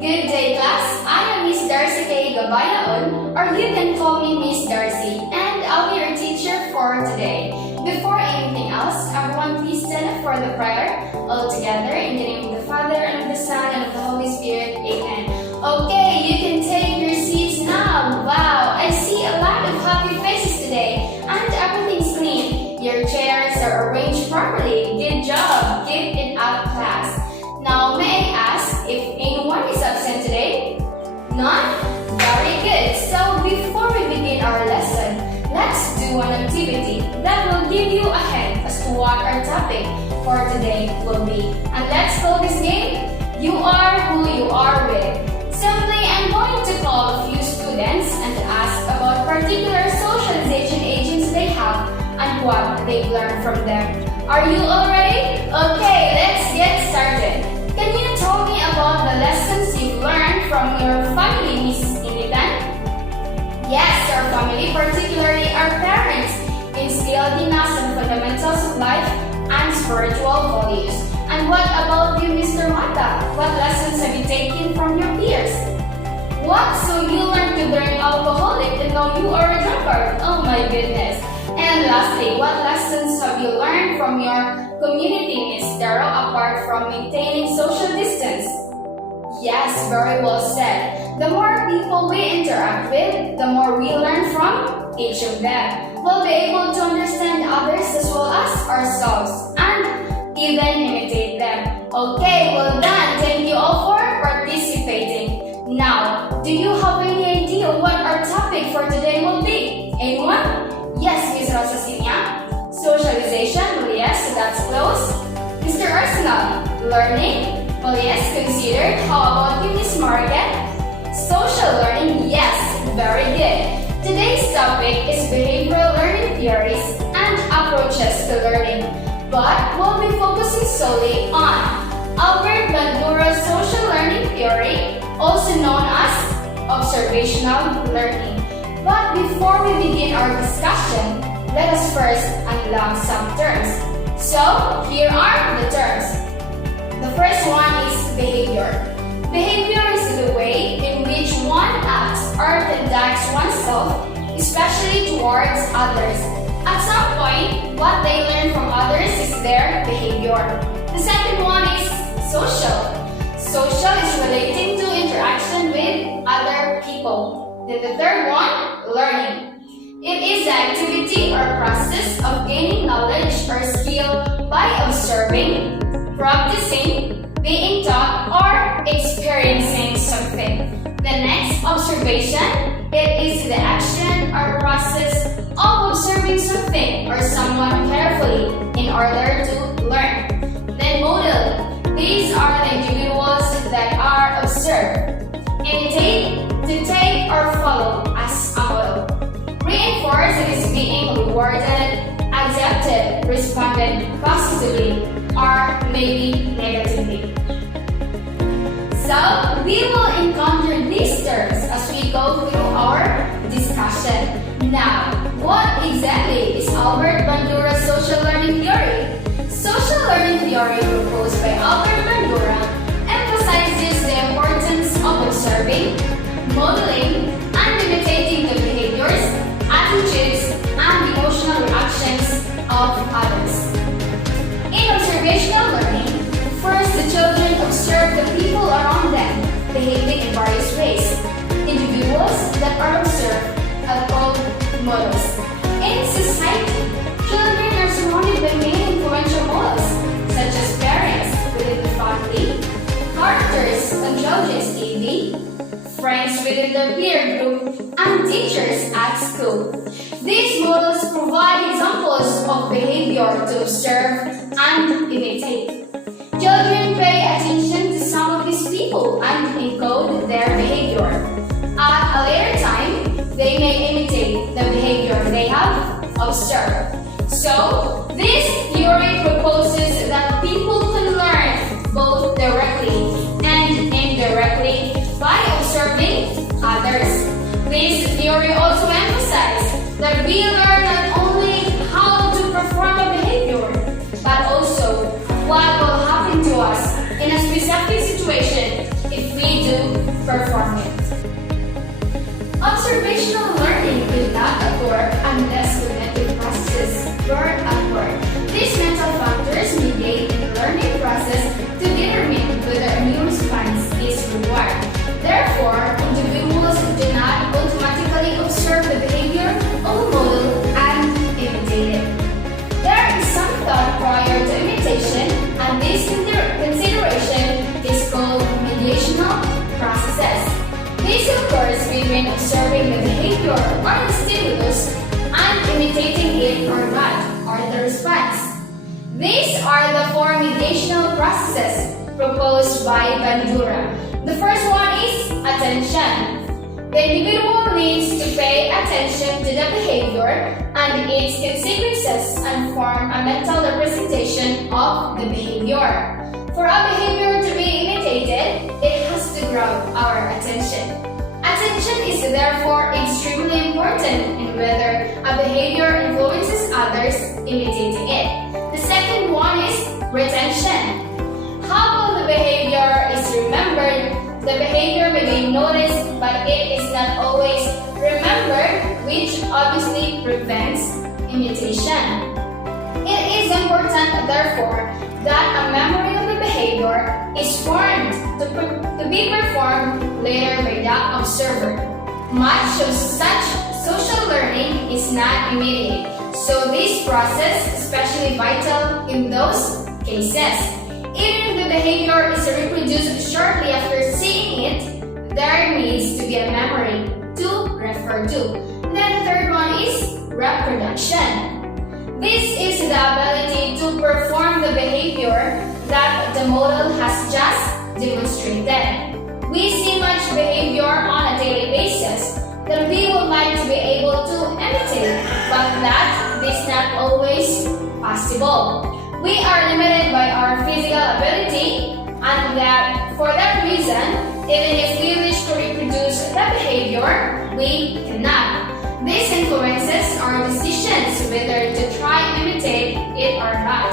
Good day, class. I am Miss Darcy K. Gabayaon, or you can call me Miss Darcy, and I'll be your teacher for today. Before anything else, everyone please stand up for the prayer. All together, in the name of the Father, and of the Son, and of the Holy Spirit. Amen. Okay, you can take your seats now. Wow, I see a lot of happy faces today, and everything's clean. Your chairs are arranged properly. Good job. Keep it up, class. Now, may I ask if anyone is absent today? None? Very good. So, before we begin our lesson, let's do an activity that will give you a hint as to what our topic for today will be. And let's call this game, You Are Who You Are With. Simply, I'm going to call a few students and ask about particular socialization agents they have and what they've learned from them. Are you all ready? Okay, let's get started. Can you tell me about the lessons you've learned from your family, Miss Initan? Yes, our family, particularly our parents, instilled in us the fundamentals of life and spiritual values. And what about you, Mr. Mata? What lessons have you taken from your peers? What? So you learned to burn alcoholic and now you are a drunkard? Oh my goodness. And lastly, what lessons have you learned from your community, Miss Darrow, apart from maintaining social distance? Yes, very well said. The more people we interact with, the more we learn from each of them. We'll be able to understand others as well as ourselves and even imitate them. Okay, well done. Thank you all for participating. Now, do you have any idea what our topic for today will be? Anyone? Yes, Ms. Rosasinia. Socialization? Well, yes, so that's close. Mr. Arsenal? Learning? Well, yes, considered. How about you, Ms. Margaret? Social learning? Yes, very good. Today's topic is behavioral learning theories and approaches to learning. But we'll be focusing solely on Albert Bandura's social learning theory, also known as observational learning. But before we begin our discussion, let us first unlock some terms. So, here are the terms. The first one is behavior. Behavior is the way in which one acts or conducts oneself, especially towards others. At some point, what they learn from others is their behavior. The second one is social. Social is relating to interaction with other people. Then the third one, learning. It is the activity or process of gaining knowledge or skill by observing, practicing, being taught, or experiencing something. The next, observation. It is the action or process of observing something or someone carefully in order to learn. Then model. These are the individuals that are observed. Imitate, to take or follow as a model. Reinforce, it is being rewarded, accepted, responded positively, or maybe negatively. So, we will encounter these terms as we go through our discussion. Now, what exactly is Albert Bandura's social learning theory? Social learning theory proposed by Albert Bandura emphasizes the importance of observing, modeling, and imitating the behaviors, attitudes, and emotional reactions of others. In observational learning, first the children observe the people around them behaving in various ways. Individuals that are observed are called models. In society, children are surrounded by many influential models, such as parents within the family, characters on children's TV, friends within the peer group, and teachers at school. These models provide examples of behavior to observe and imitate. Children pay attention to some of these people and encode their behavior. At a later time, they may imitate the behavior they have observed. So, this theory proposes that people can learn both directly and indirectly by observing others. This theory also emphasizes that we learn not only how to perform a behavior, but also what will happen to us in a specific situation if we do observing the behavior or the stimulus and imitating it or not, or the response. These are the four mediational processes proposed by Bandura. The first one is attention. The individual needs to pay attention to the behavior and its consequences and form a mental representation of the behavior. For a behavior to be imitated, it has to grab our attention. Attention is therefore extremely important in whether a behavior influences others imitating it. The second one is retention. How the behavior is remembered. The behavior may be noticed, but it is not always remembered, which obviously prevents imitation. It is important, therefore, that a memory of the behavior is formed to be performed later by the observer. Much of such social learning is not immediate, so this process is especially vital in those cases. Even if the behavior is reproduced shortly after seeing it, there needs to be a memory to refer to. Then the third one is reproduction. This is the ability to perform the behavior that the model has just demonstrated. We see much behavior on a daily basis that we would like to be able to imitate, but that is not always possible. We are limited by our physical ability, and that for that reason, even if we wish to reproduce the behavior, we cannot. This influences our decisions whether to try and imitate it or not.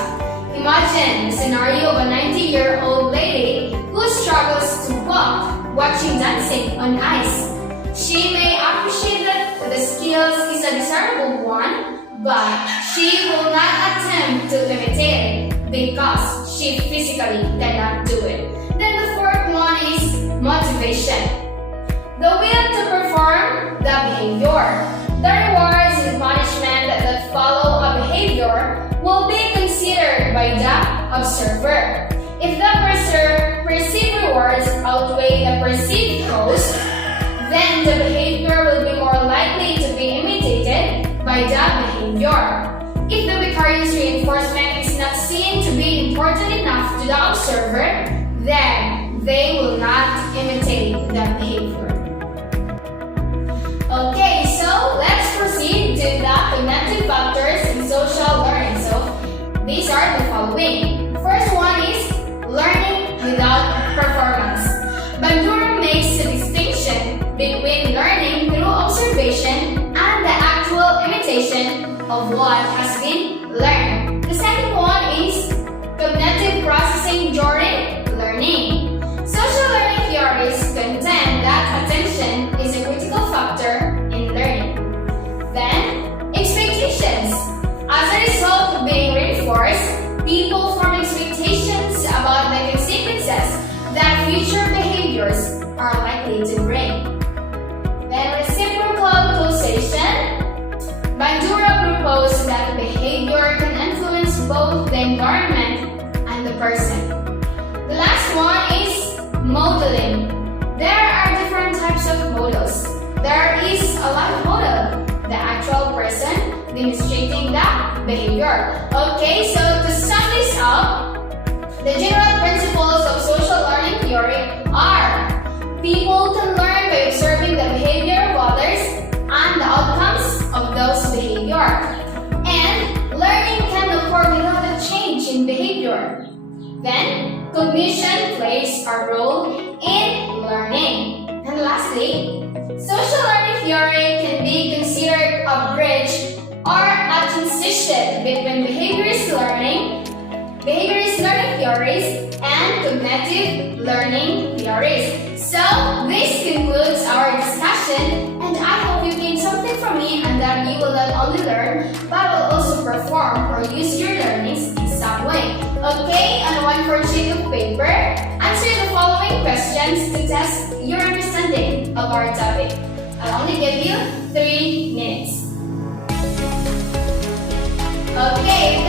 Imagine the scenario of a 90-year-old lady who struggles to walk watching dancing on ice. She may appreciate that the skills is a desirable one, but she will not attempt to imitate it because she physically cannot do it. Then the fourth one is motivation. The will to perform the behavior. The rewards and punishment that follow a behavior will be considered by the observer. If the perceived rewards outweigh the perceived cost, then the behavior will be more likely to be imitated by the behavior. If the vicarious reinforcement is not seen to be important enough to the observer, then they will not imitate the behavior. Okay, so let's proceed to the cognitive factors in social learning. So these are the following. First one is learning without performance. Bandura makes a distinction between learning through observation and the actual imitation of what has been learned. The second one is cognitive processing during learning. Social learning theories contend that attention is a critical factor in learning. Then, expectations. As a result of being reinforced, people form expectations about the consequences that future behaviors are likely to bring. Then, reciprocal causation. Bandura proposed that behavior can influence both the environment and the person. The last one is modeling. There are different types of models. There is a live model, the actual person demonstrating the behavior. Okay, so to sum this up, the general principles of social learning theory are: people can learn by observing the behavior of others and the outcomes of those behavior. And learning can occur without a change in behavior. Then, cognition plays a role in learning. And lastly, social learning theory can be considered a bridge or a transition between behaviorist learning theories and cognitive learning theories. So, this concludes our discussion, and I hope you gained something from me and that you will not only learn, but will also perform or use your learnings in some way. Okay, on one more sheet of paper, answer the following questions to test your understanding of our topic. I'll only give you 3 minutes. Okay,